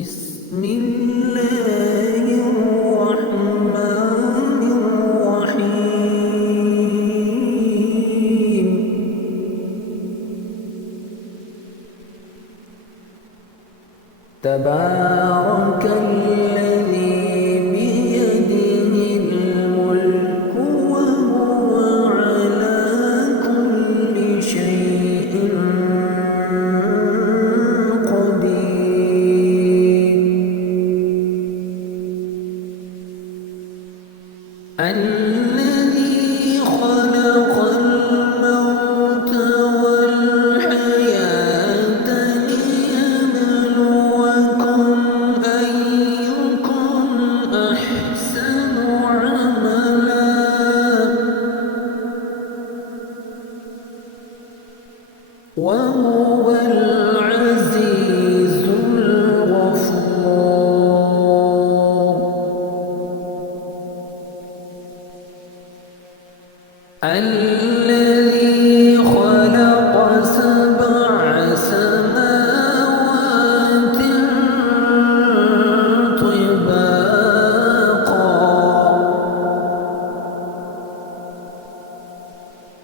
بسم الله الرحمن الرحيم. تبارك الذي بيده الملك وهو على كل شيء قدير. الذي خلق الموت والحياة ليبلوكم أيكم أحسن عملا وهو العزيز الغفور. الذي خلق سبع سماوات طباقا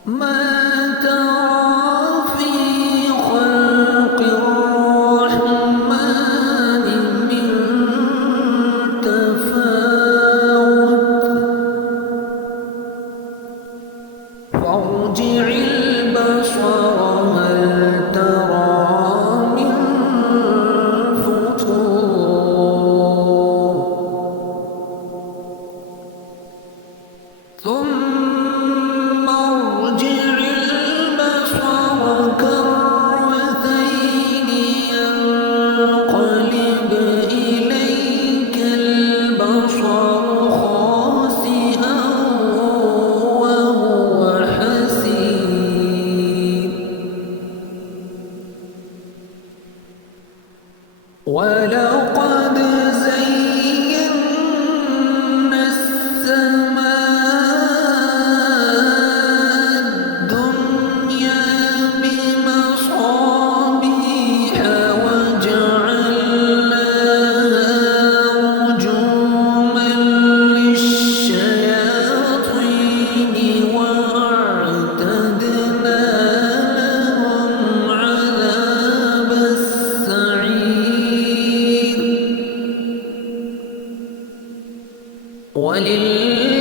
ما ترى في خلق الرحمن من تفاوت فارجع البصر هل ترى من فطور ثم ارجع البصر كرتين ينقلب إليك البصر خاسئا وهو حسير. ولقد زينا السماء الدنيا بمصابيح وجعلناها رجوما للشياطين وأعتدنا لهم عذاب السعير.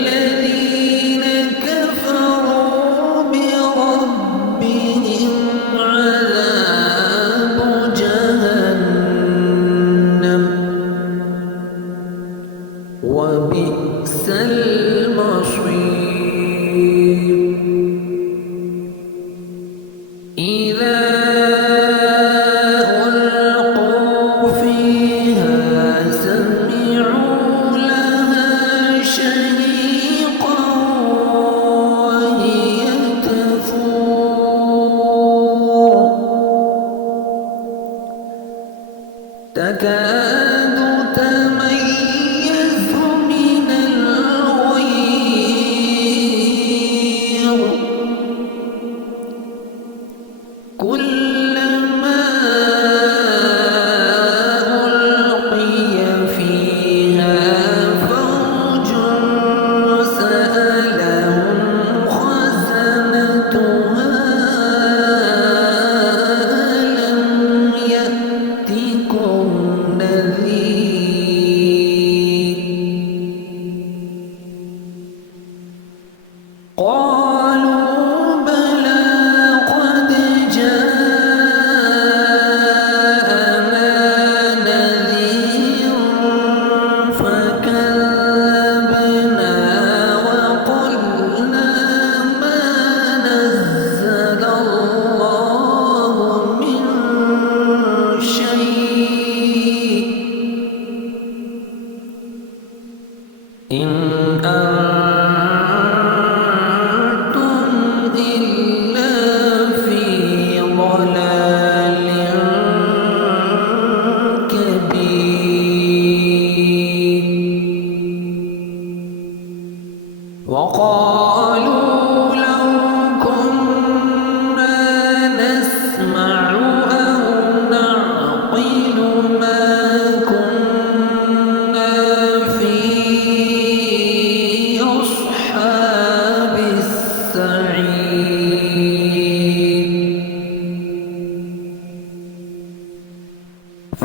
وللذين كفروا بربهم عذاب جهنم وبئس المصير. إذا ألقوا فيها سمعوا لها شهيقا وهي تفور تكاد تميز من الغيظ كلما ألقي فيها فوج سألهم خزنتها ألم يأتكم نذير.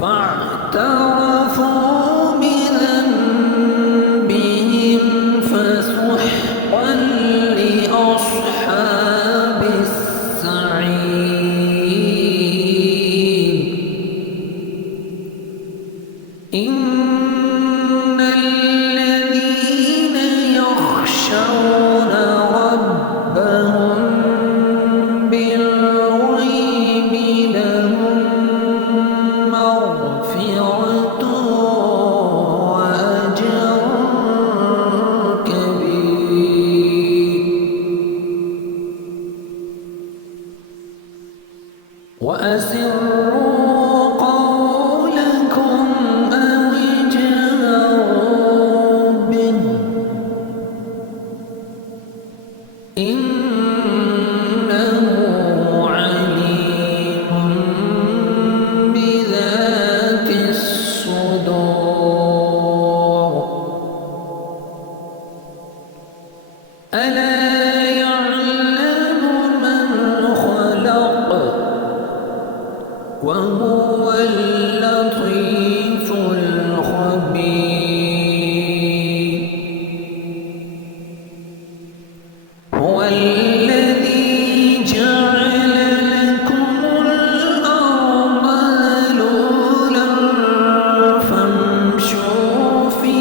فاعترفوا بذنبهم فسحقا لأصحاب السعير إن الذين يخشون ربهم بالغيب لهم مغفرة وأجر كبير وأسروا قولكم أو اجهروا به إنه عليم بذات الصدور ألا يعلم من خلق وهو اللطيف الخبير هو الذي جعل لكم الأرض ذلولا فامشوا في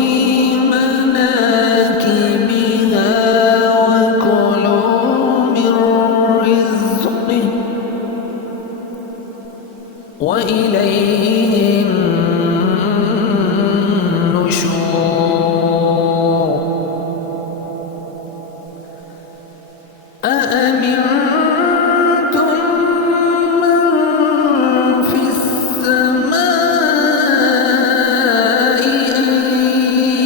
مناكبها وكلوا من رزقه وإليه النشور أأمنتم من في السماء أن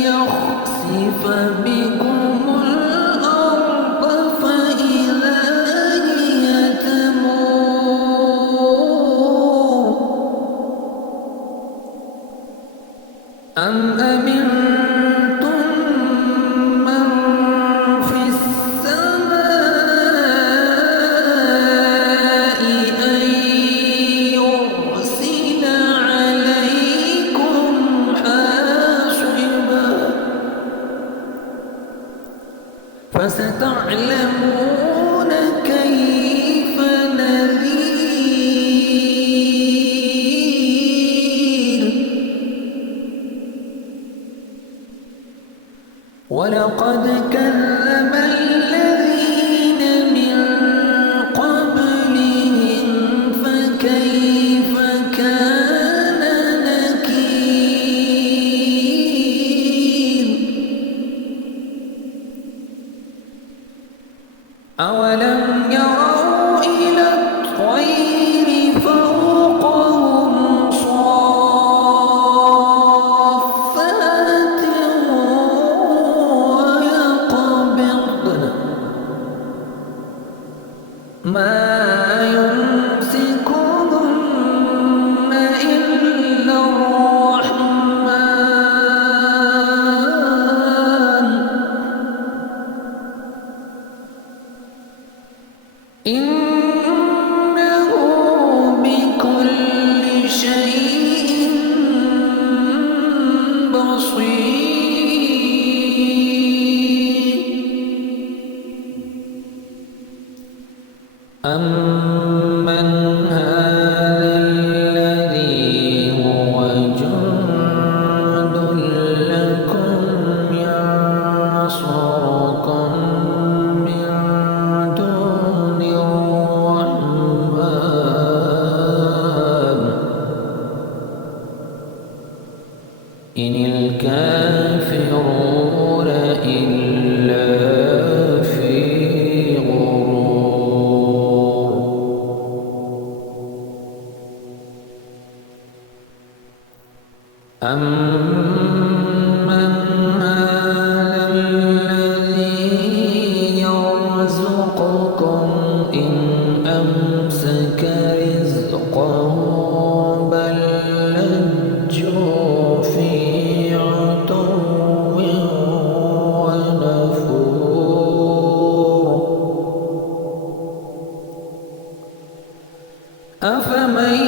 يخسف بكم الأرض فإذا هي تمور أم أمنتم من في السماء أن يرسل عليكم حاصبا فستعلمون كيف نذير ولقد كذب الذين من قبلهم فكيف كان نكير أولم يروا إلى الطير فوقهم صافات ويقبضن ما يمسكهن إلا الرحمن إنه بكل شيء بصير أمن هذا الذي هو جند لكم ينصركم من دون الرحمن إن الكافرون إلا في غرور أمن هذا الذي يرزقكم إن أمسك رزقه بل لجوا في عتو ونفور أفمن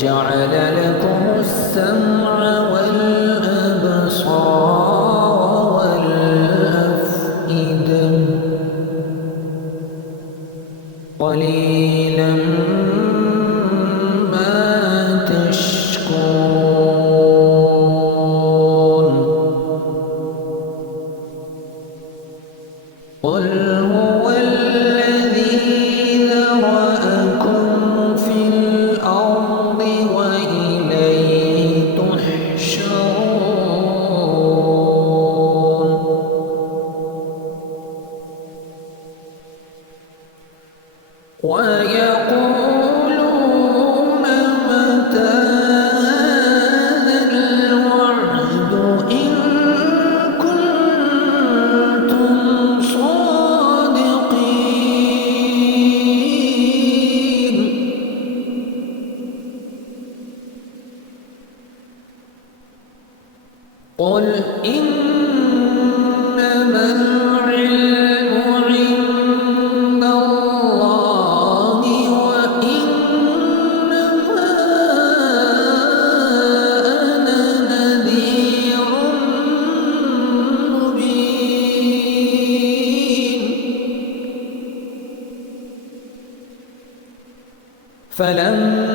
وجعل لكم السمع والأبصار والأفئدة قليلا ما تشكرون قل هو الذي ذرأكم في الأرض وإليه تحشرون ويقولون متى هذا الوعد إن كنتم صادقين قل إنما العلم عند الله وإنما أنا نذير مبين فلما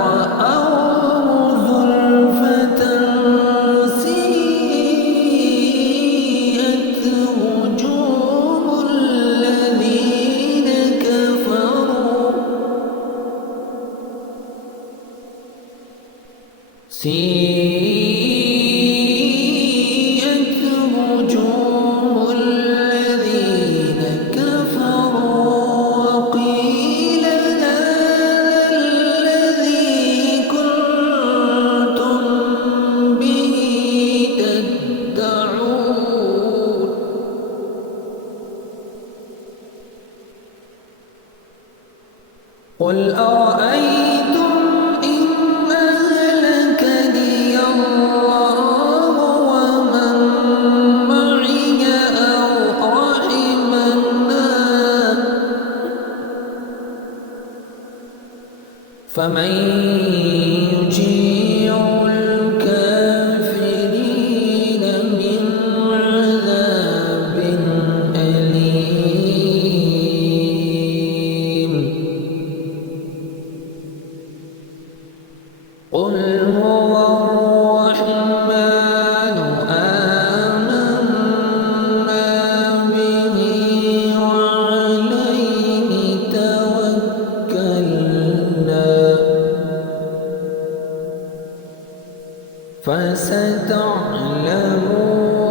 رأوه زلفة سيئت وجوه الذين كفروا سيئت وجوه الذين كفروا وقيل هذا الذي كنتم به تدعون قل أرأيتم إن أهلكني الله ومن معي أو رحمنا فمن يجير الكافرين من عذاب أليم قل هو الرحمن آمنا به وعليه توكلنا فستعلمون